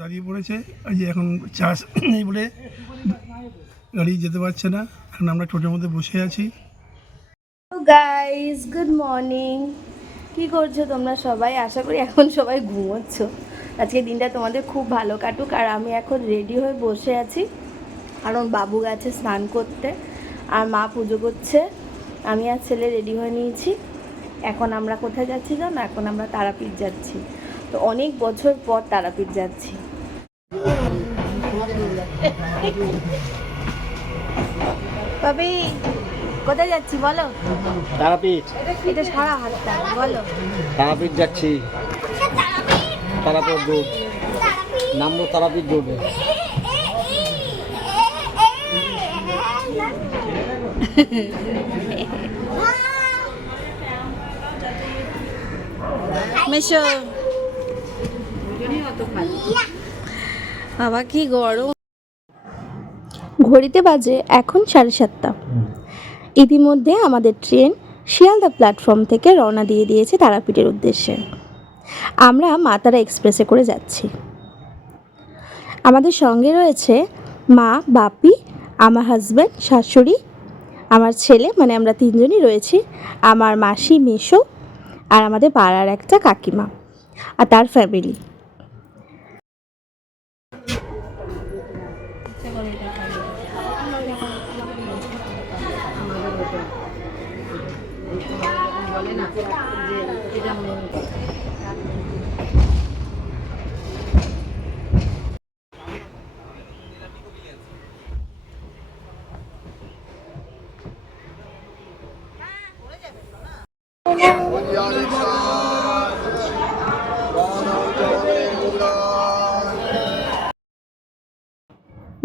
দাঁড়িয়ে পড়েছে, এই যে এখন চাষ নেই বলে গাড়ি যেতে পারছে না। এখন আমরা টোটোর মধ্যে বসে আছি। Guys, good morning. কি করছো তোমরা সবাই? আশা করি এখন সবাই ঘুমোচ্ছ। আজকে দিনটা তোমাদের খুব ভালো কাটুক। আর আমি এখন রেডি হয়ে বসে আছি, কারণ বাবু গেছে স্নান করতে আর মা পুজো করছে। আমি আর ছেলে রেডি হয়ে নিয়েছি। এখন আমরা কোথায় যাচ্ছি জানো? এখন আমরা তারাপীঠ যাচ্ছি। তো অনেক বছর পর তারাপীঠ যাচ্ছি। তবে কোথায় যাচ্ছি বলো? তারাপীঠ। এটা সারা হাতটা বলো। তারাপীঠ যাচ্ছি। তারাপীঠ রোড, নামবো তারাপীঠ রোডে। মেশো বাবা, কি গরম। ঘড়িতে বাজে এখন 7:30। ইতিমধ্যে আমাদের ট্রেন শিয়ালদা প্ল্যাটফর্ম থেকে রওনা দিয়ে দিয়েছে তারাপীঠের উদ্দেশ্যে। আমরা মা তারা এক্সপ্রেসে করে যাচ্ছি। আমাদের সঙ্গে রয়েছে মা, বাপি, আমার হাজব্যান্ড, শাশুড়ি, আমার ছেলে, মানে আমরা তিনজনই রয়েছি, আমার মাসি, মেশো আর আমাদের পাড়ার একটা কাকিমা আর তার ফ্যামিলি।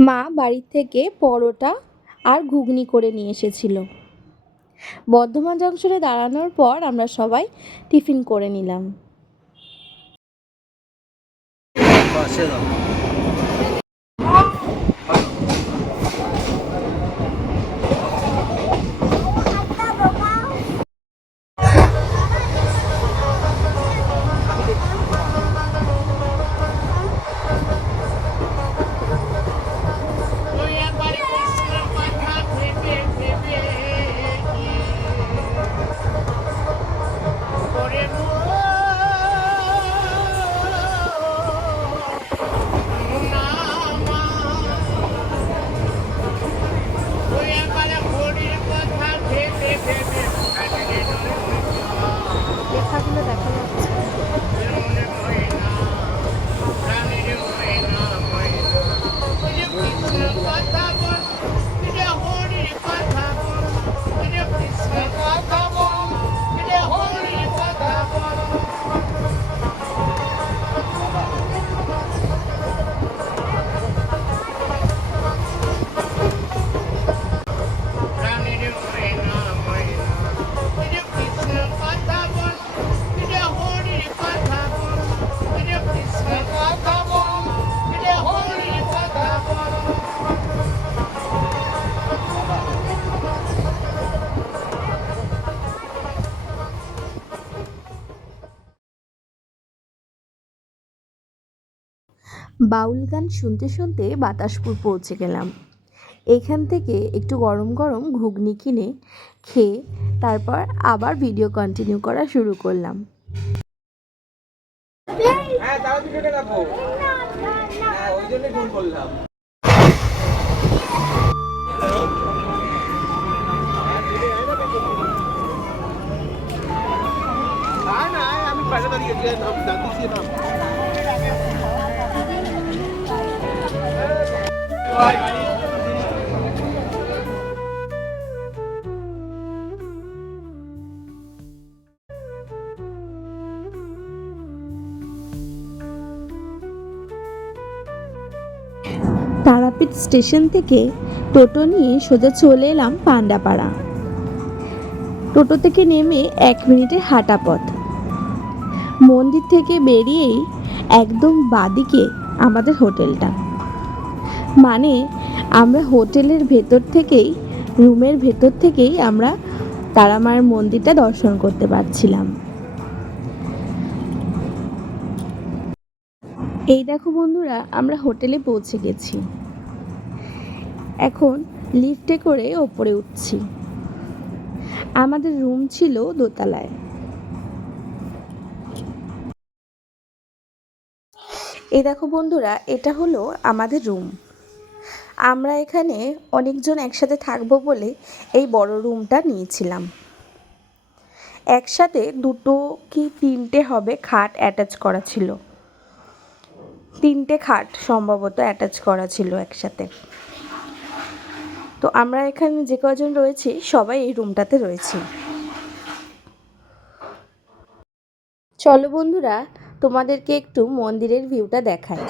মা বাড়ি থেকে পরোটা আর ঘুগনি করে নিয়ে এসেছিল। বর্ধমান জংশনে দাঁড়ানোর পর আমরা সবাই টিফিন করে নিলাম। লেখাগুলো দেখা যাচ্ছে। বাউল গান শুনতে শুনতে বাতাসপুর পৌঁছে গেলাম। এখান থেকে একটু গরম গরম ঘুগনি কিনে খেয়ে তারপর আবার ভিডিও কন্টিনিউ করা শুরু করলাম। তারাপীঠ স্টেশন থেকে টোটো নিয়ে সোজা চলে এলাম পান্ডাপাড়া। টোটো থেকে নেমে 1 মিনিটের হাঁটা পথ। মন্দির থেকে বেরিয়েই একদম বাদিকে আমাদের হোটেলটা, মানে আমরা হোটেলের ভেতর থেকেই, রুমের ভেতর থেকেই আমরা তারা মায়ের মন্দিরটা দর্শন করতে পারছিলাম। এই দেখো বন্ধুরা, আমরা হোটেলে পৌঁছে গেছি। এখন লিফটে করে ওপরে উঠছি। আমাদের রুম ছিল দোতলায়। এই দেখো বন্ধুরা, এটা হলো আমাদের রুম। আমরা এখানে অনেকজন একসাথে থাকবো বলে এই বড় রুমটা নিয়েছিলাম। একসাথে 2 কি 3টে হবে খাট অ্যাটাচ করা ছিল। 3টে খাট সম্ভবত অ্যাটাচ করা ছিল একসাথে। তো আমরা এখানে যে কজন রয়েছি সবাই এই রুমটাতে রয়েছি। চলো বন্ধুরা, তোমাদেরকে একটু মন্দিরের ভিউটা দেখাই।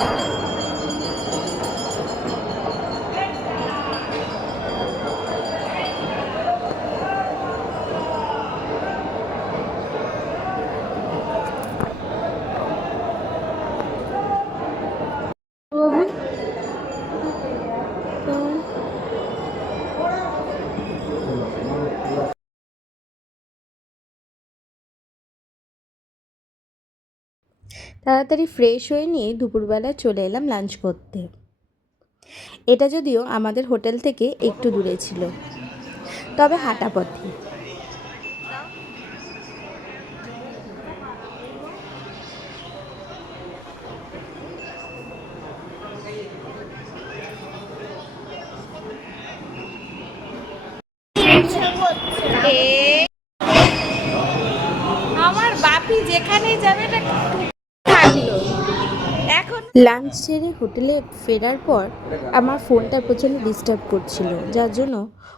তাড়াতাড়ি ফ্রেশ হয়ে নিয়ে দুপুরবেলা চলে এলাম লাঞ্চ করতে। এটা যদিও আমাদের হোটেল থেকে একটু দূরে ছিল, তবে হাঁটা পথে। আমার বাপি যেখানে যাবে থাকলো। এখন লাঞ্চ সেরে হোটেলে ফেরার পর আমার ফোনটা প্রচণ্ড ডিস্টার্ব করছিল, যার জন্য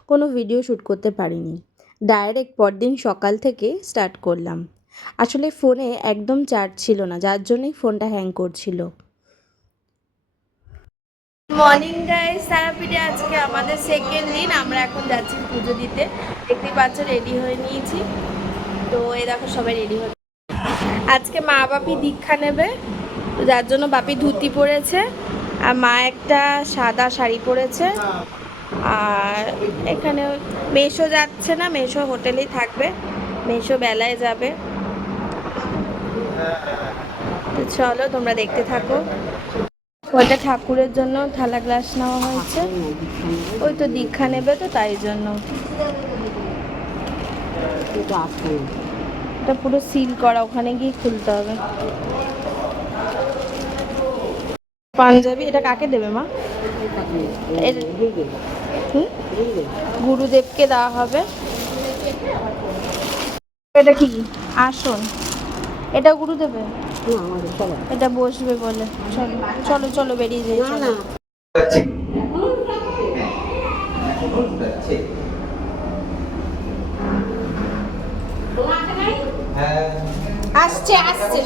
কোনো ভিডিও শ্যুট করতে পারিনি। ডাইরেক্ট পরদিন সকাল থেকে স্টার্ট করলাম। আসলে ফোনে একদম চার্জ ছিল না, যার জন্যই ফোনটা হ্যাং করছিল। মর্নিং গাইস, তারাপীঠে আজকে আমাদের সেকেন্ড দিন। আমরা এখন যাচ্ছি পুজো দিতে। দেখতেই পাচ্ছ রেডি হয়ে নিয়েছি। তো এই দেখো সবাই রেডি হয়ে, আজকে মা বাপি দীক্ষা নেবে, যার জন্য বাপি ধুতি পরেছে আর মা একটা সাদা শাড়ি পরেছে। আর এখানে মেশো যাচ্ছে না, মেশো হোটেলেই থাকবে, মেশো বেলায় যাবে। তো চলো তোমরা দেখতে থাকো। ওইটা ঠাকুরের জন্য থালা গ্লাস নেওয়া হয়েছে, ওই তো দীক্ষা নেবে তো তাই জন্য। এটা পুরো সিল করা, ওখানে গিয়ে খুলতে হবে। পাঞ্জাবি এটা কাকে দেবে মা? গুরুদেবকে দেওয়া হবে। এটা কি আসন? এটা গুরুদেবে, এটা বসবে বলে। চলো চলো চলো বেরিয়ে যাই। চলো আসছে আসছে।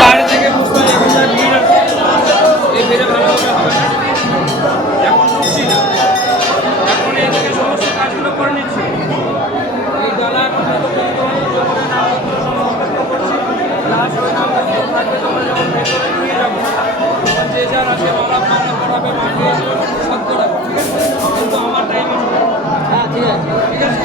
বাইরে থেকে বুঝতে হবে কোথায় ভিড় আছে, এই ভিড়ে ভালোভাবে হবে না। এখন ঢুকছি না, এখন এই থেকে সমস্ত কাজগুলো করে নিচ্ছি। এই ডালা এখন যত করতে হবে, যতটা নামপত্র সংরক্ষণ করছি, লাস্ট ওই নামপত্র থাকবে, তোমরা যখন ভেতরে নিয়ে যাবো তখন যে যার আছে মালা মালা করাবে, মাকে সব করাবে, ঠিক আছে? কিন্তু আমার টাইমে হ্যাঁ ঠিক আছে। ঠিক আছে।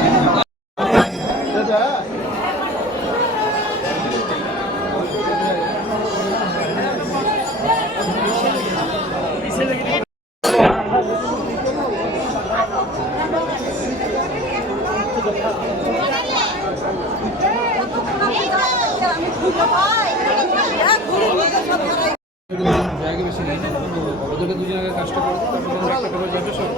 জায়গা বেশি নেই না, ওদেরকে দুজন আগে কাজটা করে দিই, তারপর তোমরা একটা করে যাবে সব।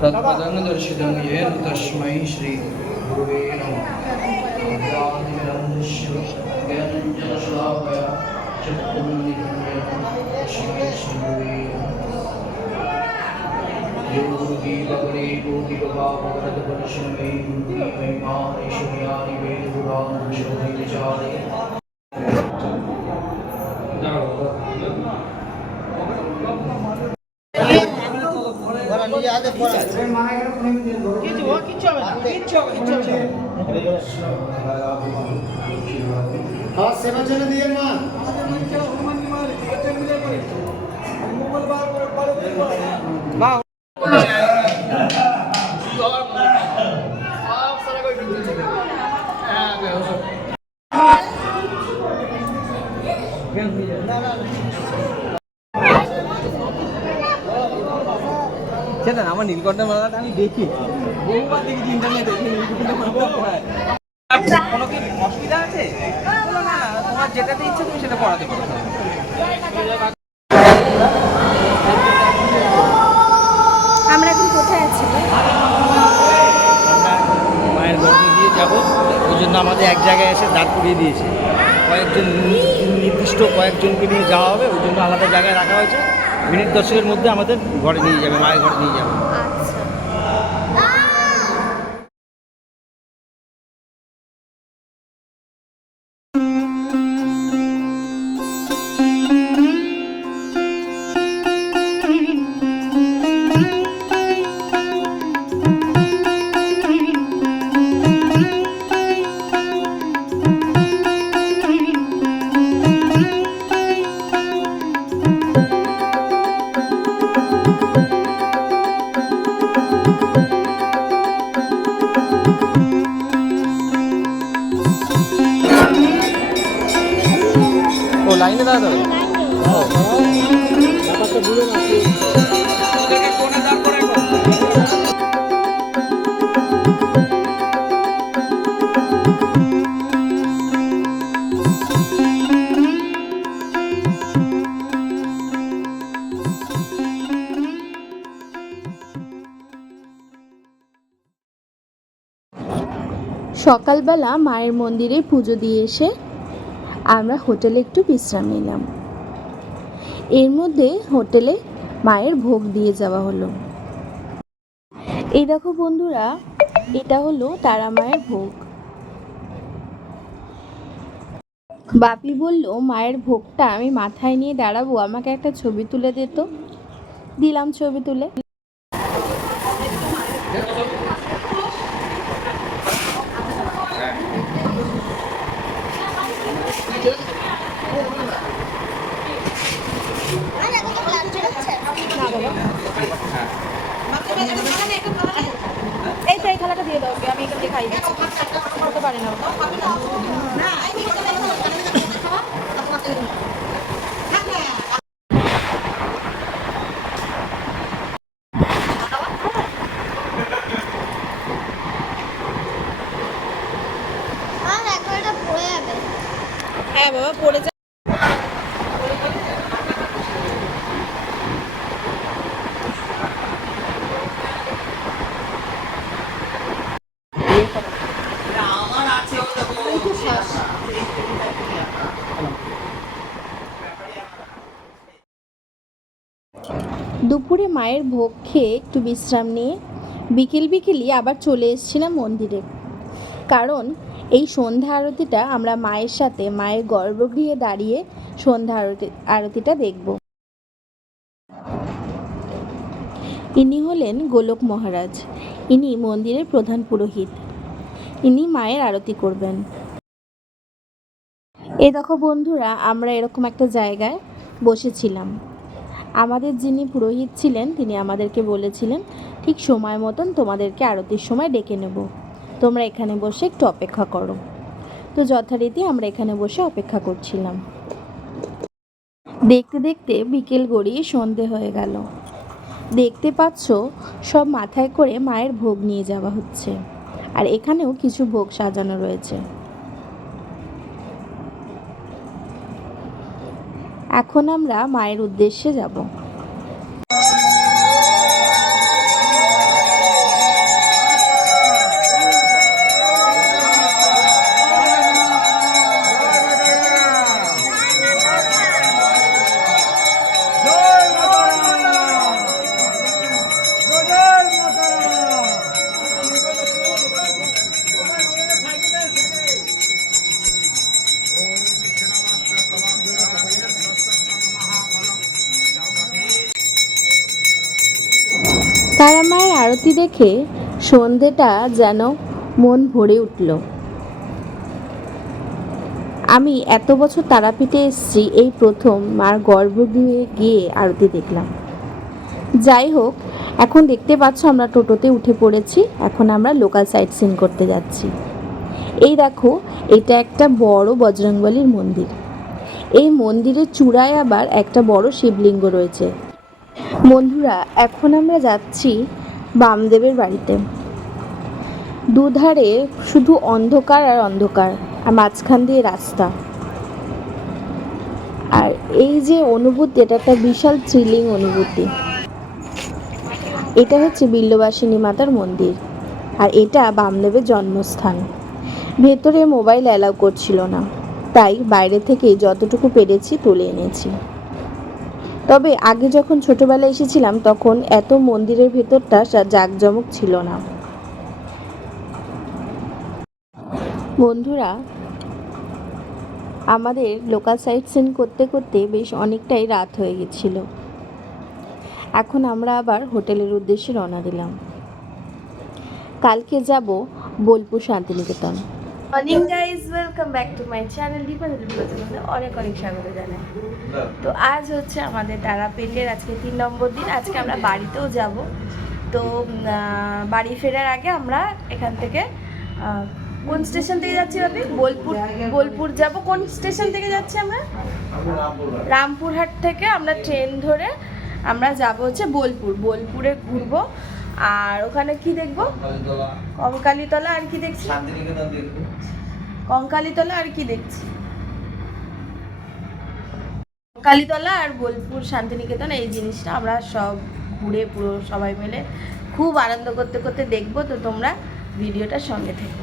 तत्पदं दर्शितं येन तस्मै श्री गुरुवे नमः। ज्ञानञ्जनशलाकया चक्षुरुन्मीलितं तस्मै श्री गुरुवे नमः। योगीपगरे योगिपगापगरदर्शनमे महिमानेश्वर्याणि वेदपुराणशोधिविचारे সেটা আমার নীলকণ্ঠ মেলাটা আমি দেখি, বহুবার দেখেছি ইন্টারনেটে, নীলকণ্ঠ মেলাটা পড়ায়। কোনো কি অসুবিধা আছে? বলো না, তোমার যেটাতে ইচ্ছে তুমি সেটা পড়াতে পারো। আমরা এখন কোথায় আছি? আমরা মায়ের গর্ভে গিয়ে যাব, ওই জন্য আমাদের এক জায়গায় এসে দাঁড় করিয়ে দিয়েছে। কয়েকজন নির্দিষ্ট কয়েকজনকে নিয়ে যাওয়া হবে, ওই জন্য আলাদা জায়গায় রাখা হয়েছে। মিনিট 10-এর মধ্যে আমাদের ঘরে নিয়ে যাবে, মায়ের ঘরে নিয়ে যাবে। ও লাইনে দাঁড়াতে হবে। ওদেরকে কোণে দাঁড় করে রাখো। সকালবেলা মায়ের মন্দিরে পুজো দিয়ে এসে আমরা হোটেলে একটু বিশ্রাম নিলাম। এর মধ্যে হোটেলে মায়ের ভোগ দিয়ে যাওয়া হলো। এই দেখো বন্ধুরা, এটা হলো তারা মায়ের ভোগ। বাপি বলল মায়ের ভোগটা আমি মাথায় নিয়ে দাঁড়াবো, আমাকে একটা ছবি তুলে দে তো। দিলাম ছবি তুলে। এই তো এই খেলাটা দিয়ে দাও, আমি এখান থেকে খাই দিচ্ছি, হতে পারে না। হ্যাঁ বাবা, পড়ে যা। দুপুরে মায়ের ভোগ খেয়ে একটু বিশ্রাম নিয়ে বিকেলই আবার চলে এসেছিলাম মন্দিরে, কারণ এই সন্ধ্যা আরতিটা আমরা মায়ের সাথে মায়ের গর্ভগৃহে দাঁড়িয়ে সন্ধ্যা আরতিটা দেখব। ইনি হলেন গোলক মহারাজ, ইনি মন্দিরের প্রধান পুরোহিত, ইনি মায়ের আরতি করবেন। এই দেখো বন্ধুরা, আমরা এরকম একটা জায়গায় বসেছিলাম। আমাদের যিনি পুরোহিত ছিলেন তিনি আমাদেরকে বলেছিলেন ঠিক সময় মতন তোমাদেরকে আরতির সময় ডেকে নেব, তোমরা এখানে বসে একটু অপেক্ষা করো। তো যথারীতি আমরা এখানে বসে অপেক্ষা করছিলাম। দেখতে দেখতে বিকেল গড়িয়ে সন্ধে হয়ে গেল। দেখতে পাচ্ছ সব মাথায় করে মায়ের ভোগ নিয়ে যাওয়া হচ্ছে, আর এখানেও কিছু ভোগ সাজানো রয়েছে। এখন আমরা মায়ের উদ্দেশ্যে যাব। তারা মায়ের আরতি দেখে সন্ধেটা যেন মন ভরে উঠল। আমি এত বছর তারাপীঠে এসেছি, এই প্রথম মার গর্ভগৃহে গিয়ে আরতি দেখলাম। যাই হোক, এখন দেখতে পাচ্ছ আমরা টোটোতে উঠে পড়েছি, এখন আমরা লোকাল সাইট সিন করতে যাচ্ছি। এই দেখো, এটা একটা বড় বজরংবলীর মন্দির। এই মন্দিরের চূড়ায় আবার একটা বড় শিবলিঙ্গ রয়েছে। বন্ধুরা, এখন আমরা যাচ্ছি বামদেবের বাড়িতে। দুধারে শুধু অন্ধকার আর অন্ধকার, আর মাঝখান দিয়ে রাস্তা। আর এই যে অনুভূতি, এটা একটা বিশাল থ্রিলিং অনুভূতি। এটা হচ্ছে বিল্লবাসিনী মাতার মন্দির, আর এটা বামদেবের জন্মস্থান। ভেতরে মোবাইল অ্যালাউ করছিল না, তাই বাইরে থেকে যতটুকু পেরেছি তুলে এনেছি। তবে আগে যখন ছোটবেলায় এসেছিলাম তখন এত মন্দিরের ভেতরটা জাঁকজমক ছিল না। বন্ধুরা, আমাদের লোকাল সাইট সিন করতে করতে বেশ অনেকটাই রাত হয়ে গেছিল। এখন আমরা আবার হোটেলের উদ্দেশ্যে রওনা দিলাম। কালকে যাব Bolpur Santiniketan. Morning guys, welcome back to my channel Dipanjali. অনেক অনেক স্বাগত জানাই। তো আজ হচ্ছে আমাদের তারাপীঠের আজকে 3 নম্বর দিন। আজকে আমরা বাড়িতেও যাব। তো বাড়ি ফেরার আগে আমরা এখান থেকে কোন স্টেশন থেকে যাচ্ছি ভাবি? বোলপুর যাব। কোন স্টেশন থেকে যাচ্ছি আমরা? রামপুরহাট থেকে আমরা ট্রেন ধরে আমরা যাব হচ্ছে বোলপুরে ঘুরবো। আর ওখানে কি দেখবো? কঙ্কালীতলা। আর কি দেখছি? কঙ্কালীতলা। আর কি দেখছি? কঙ্কালীতলা আর বোলপুর শান্তিনিকেতন, এই জিনিসটা আমরা সব ঘুরে পুরো সবাই মিলে খুব আনন্দ করতে করতে দেখবো। তো তোমরা ভিডিওটার সঙ্গে থেকো।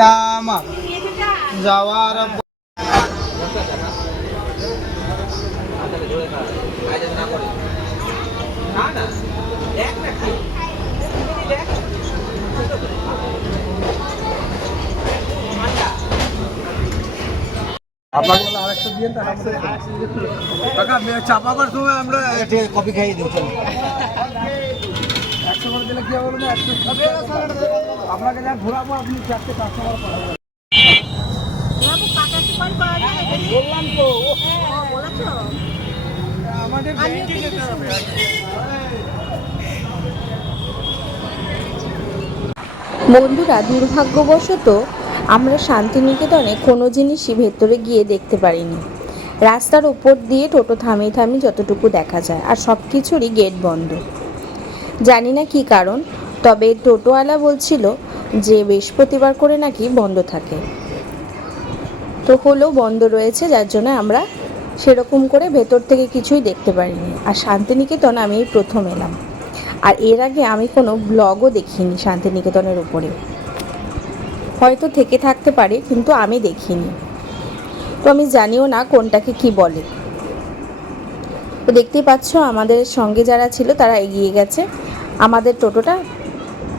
রাম যাওয়ার চাপাবার সময় আমরা কপি খাইয়ে দিও চলো। আপনাকে যা ঘোরাবো আপনি 4টে কাস্টমার পাবেন। আমাদের ব্যাংকে যেতে হবে। বন্ধুরা, দুর্ভাগ্যবশত আমরা শান্তিনিকেতনে কোনো জিনিসই ভেতরে গিয়ে দেখতে পারিনি। রাস্তার ওপর দিয়ে টোটো থামিয়ে থামিয়ে যতটুকু দেখা যায়, আর সব কিছুরই গেট বন্ধ। জানি না কী কারণ, তবে টোটোওয়ালা বলছিল যে বৃহস্পতিবার করে নাকি বন্ধ থাকে। তো হলো বন্ধ রয়েছে, যার জন্য আমরা সেরকম করে ভেতর থেকে কিছুই দেখতে পারিনি। আর শান্তিনিকেতন আমি এই প্রথম এলাম, আর এর আগে আমি কোনো ব্লগও দেখিনি শান্তিনিকেতনের উপরে। হয়তো থেকে থাকতে পারে, কিন্তু আমি দেখিনি, তো আমি জানিও না কোনটাকে কি বলে। তো দেখতেই পাচ্ছ আমাদের সঙ্গে যারা ছিল তারা এগিয়ে গেছে, আমাদের টোটোটা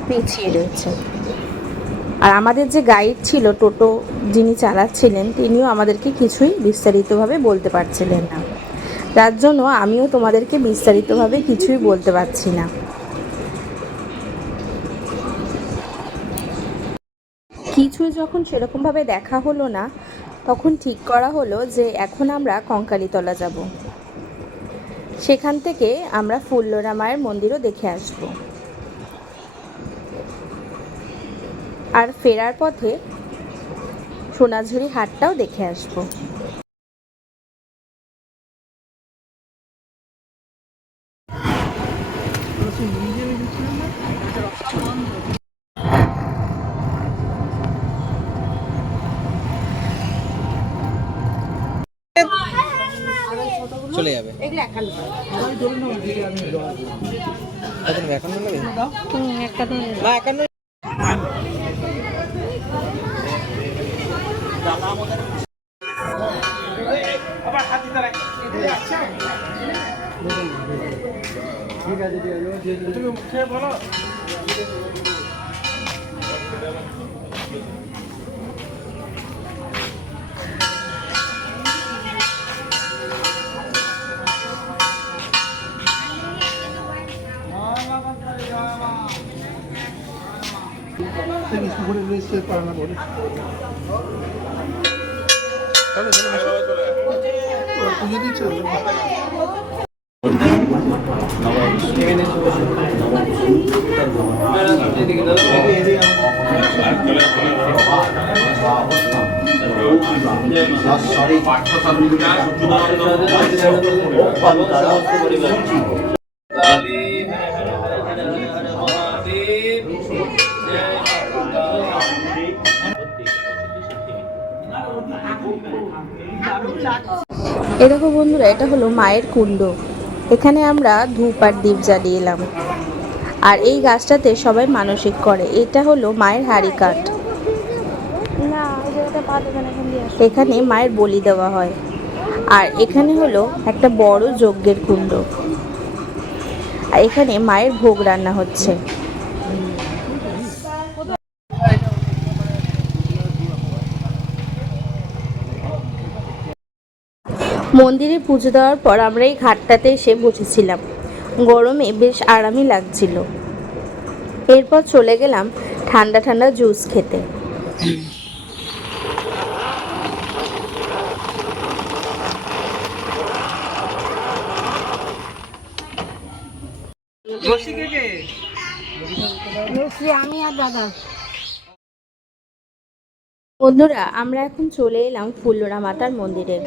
পিছিয়ে রয়েছে। আর আমাদের যে গাইড ছিল, টোটো যিনি চালাচ্ছিলেন, তিনিও আমাদেরকে কিছুই বিস্তারিতভাবে বলতে পারছিলেন না, যার জন্য আমিও তোমাদেরকে বিস্তারিতভাবে কিছুই বলতে পারছি না। কিছুই যখন সেরকমভাবে দেখা হলো না, তখন ঠিক করা হলো যে এখন আমরা কঙ্কালীতলা যাব। সেখান থেকে আমরা ফুল্লরা মায়ের মন্দিরও দেখে আসব, আর ফেরার পথে সোনাঝুরি হাটটাও দেখে আসব। চলে যাবে পুজো দিচ্ছে। এ দেখো বন্ধুরা, এটা হলো মায়ের কুণ্ড। এখানে আমরা ধূপ আর দীপ জ্বালিয়ে এলাম। আর এই গাছটাতে সবাই মানসিক করে। এটা হলো মায়ের হাড়ি কাঠ। এখানে মায়ের বলি দেওয়া হয়। আর এখানে হলো একটা বড় যজ্ঞের কুণ্ড, আর এখানে মায়ের ভোগ রান্না হচ্ছে। মন্দিরে পুজো দেওয়ার পর আমরা এই ঘাটটাতে এসে বসেছিলাম। গরমে বেশ আরামই লাগছিল। এরপর চলে গেলাম ঠান্ডা ঠান্ডা জুস খেতে। বন্ধুরা, আমরা এখন চলে এলাম ফুল্লরা মাতার মন্দিরে।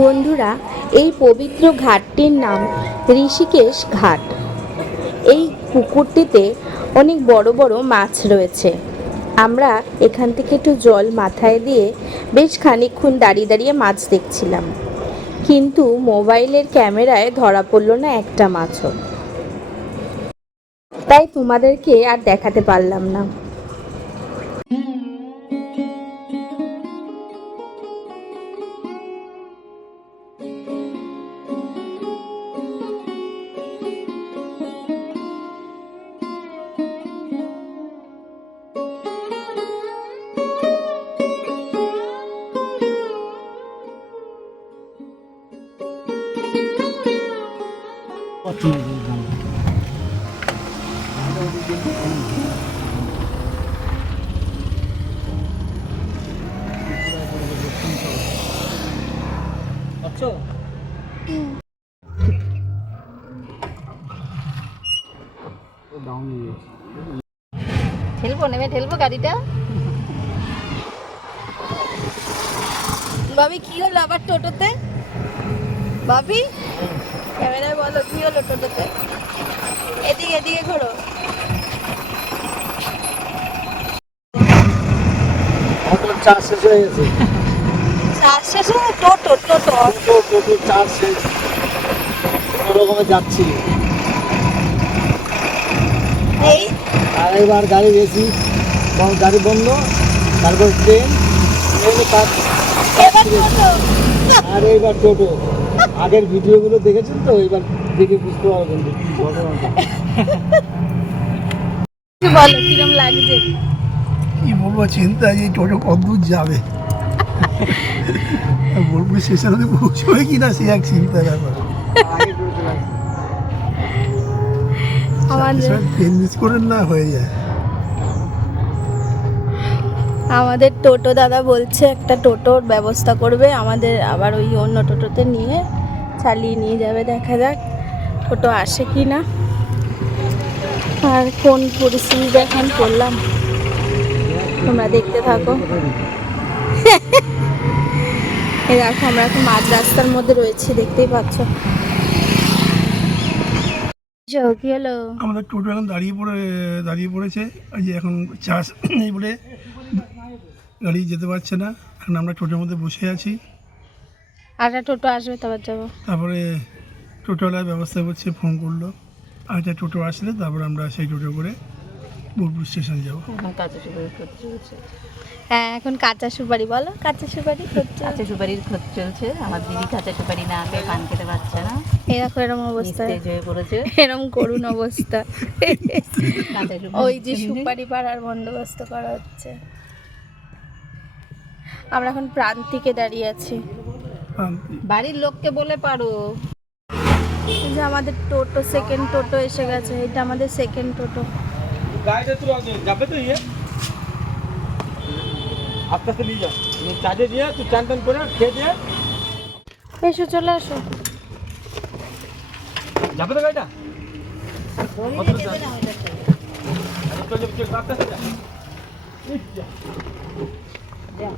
বন্ধুরা, এই পবিত্র ঘাটটির নাম ঋষিকেশ ঘাট। এই পুকুরটিতে অনেক বড় বড় মাছ রয়েছে। আমরা এখান থেকে একটু জল মাথায় দিয়ে বেশ খানিকক্ষণ দাঁড়িয়ে দাঁড়িয়ে মাছ দেখছিলাম, কিন্তু মোবাইলের ক্যামেরায় ধরা পড়ল না একটা মাছও, তাই তোমাদেরকে আর দেখাতে পারলাম না। ঠেলবো গাড়িটা। ভাবি কি হলো আবার টোটোতে? ভাবি ক্যামেরায় বলো কি হলো টোটোতে? এদিকে এদিকে ঘোরো। চার্জ শেষ হয়ে গেছে। চার্জ শেষ হয়ে টোটো চার্জ শেষ, কোনোরকমে যাচ্ছি। এই আরেকবার গাড়ি বেশি, গাড়ি বন্ধ, তারপর ট্রেন, এবার টোটো। আর এইবার টোটো। আগের ভিডিওগুলো দেখেছেন তো, এবার দেখে বুঝতে পারবেন ঘটনাটা। বলো কিরম লাগছে? কি বলবো, চিন্তা এই টোটো কত দূর যাবে, বোলপুর স্টেশনে পৌঁছবে কিনা সে এক চিন্তার ব্যাপার। ট্রেন মিস করেন না হয়ে যায়। আমাদের টোটো দাদা বলছে একটা টোটোর ব্যবস্থা করবে আমাদের, আবার ওই অন্য টোটোতে নিয়ে চালিয়ে নিয়ে যাবে। দেখা যাক টোটো আসে কি না, আর কোন পরিস্থিতিতে এখন পড়লাম তোমরা দেখতে থাকো। এই দেখো আমরা এখন মাঝ রাস্তার মধ্যে রয়েছি, দেখতেই পাচ্ছ। কি হলো? আমাদের টোটো এখন দাঁড়িয়ে পড়েছে। ওই যে এখন চার্জ নেই বলে গাড়ি যেতে পারছে না। এখন আমরা টোটোর মধ্যে বসে আছি। আর একটা টোটো আসবে তারপর যাবো। তারপরে টোটোওয়ালার ব্যবস্থা করছে, ফোন করলো। আর একটা টোটো আসলে তারপর আমরা সেই টোটো করে বোলপুর স্টেশন যাবো। হ্যাঁ এখন কাঁচা সুপারি, বলো কাঁচা সুপারি কাঁচা সুপারির খোঁজ চলছে। আমার দিদি কাঁচা সুপারি না খেয়ে পান খেতে পারছে না, এরকম এরম অবস্থা, নিস্তেজ হয়ে পড়েছে। এরম করুণ অবস্থা। কাঁচা সুপারি ওই যে সুপারি পাড়ার বন্দোবস্ত করা হচ্ছে। আমরা এখন প্রান্তিকে দাঁড়িয়ে আছি। বাড়ির লোককে বলে পারো। এই যে আমাদের টোটো, সেকেন্ড টোটো এসে গেছে। এটা আমাদের সেকেন্ড টোটো। গাড়িটা তো যাবে তো ইয়ে আস্তে আস্তে নিয়ে যাও, চার্জে দিয়ে তুই চান টান করে খেয়ে দিয়ে এসো চলে আসো। যাবে তো গাড়িটা। আস্তে আস্তে যা।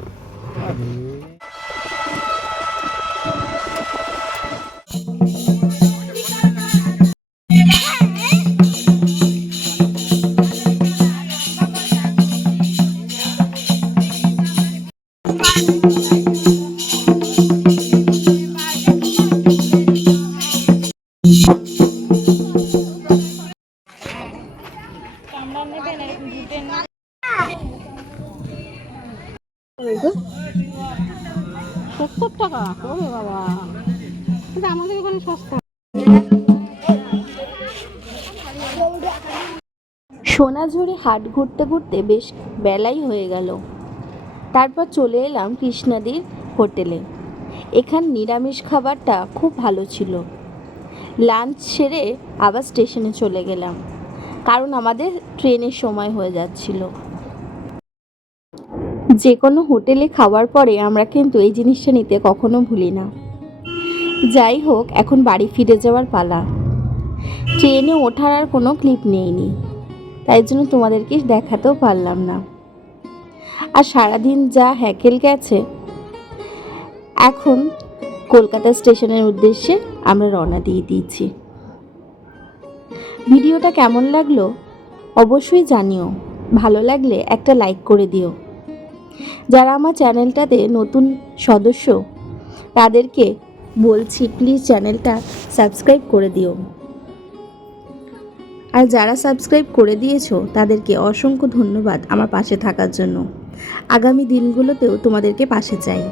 সোনাঝুরি হাট ঘুরতে ঘুরতে বেশ বেলাই হয়ে গেল। তারপর চলে এলাম কৃষ্ণাদির হোটেলে। এখান নিরামিষ খাবারটা খুব ভালো ছিল। লাঞ্চ সেরে আবার স্টেশনে চলে গেলাম, কারণ আমাদের ট্রেনের সময় হয়ে যাচ্ছিল। যে কোনো হোটেলে খাওয়ার পরে আমরা কিন্তু এই জিনিসটা নিতে কখনো ভুলি না। যাই হোক, এখন বাড়ি ফিরে যাওয়ার পালা। ট্রেনে ওঠার আর কোনো ক্লিপ নেইনি, তাই জন্য তোমাদেরকে দেখাতেও পারলাম না। আর সারাদিন যা হ্যাকেল গেছে, এখন কলকাতা স্টেশনের উদ্দেশ্যে আমরা রওনা দিয়ে দিয়েছি। ভিডিওটা কেমন লাগলো অবশ্যই জানিও, ভালো লাগলে একটা লাইক করে দিও। যারা আমার চ্যানেলটাতে নতুন সদস্য তাদেরকে বলছি প্লিজ চ্যানেলটা সাবস্ক্রাইব করে দিও। আর যারা সাবস্ক্রাইব করে দিয়েছো তাদেরকে অসংখ্য ধন্যবাদ আমার পাশে থাকার জন্য। আগামী দিনগুলোতেও তোমাদেরকে পাশে চাই।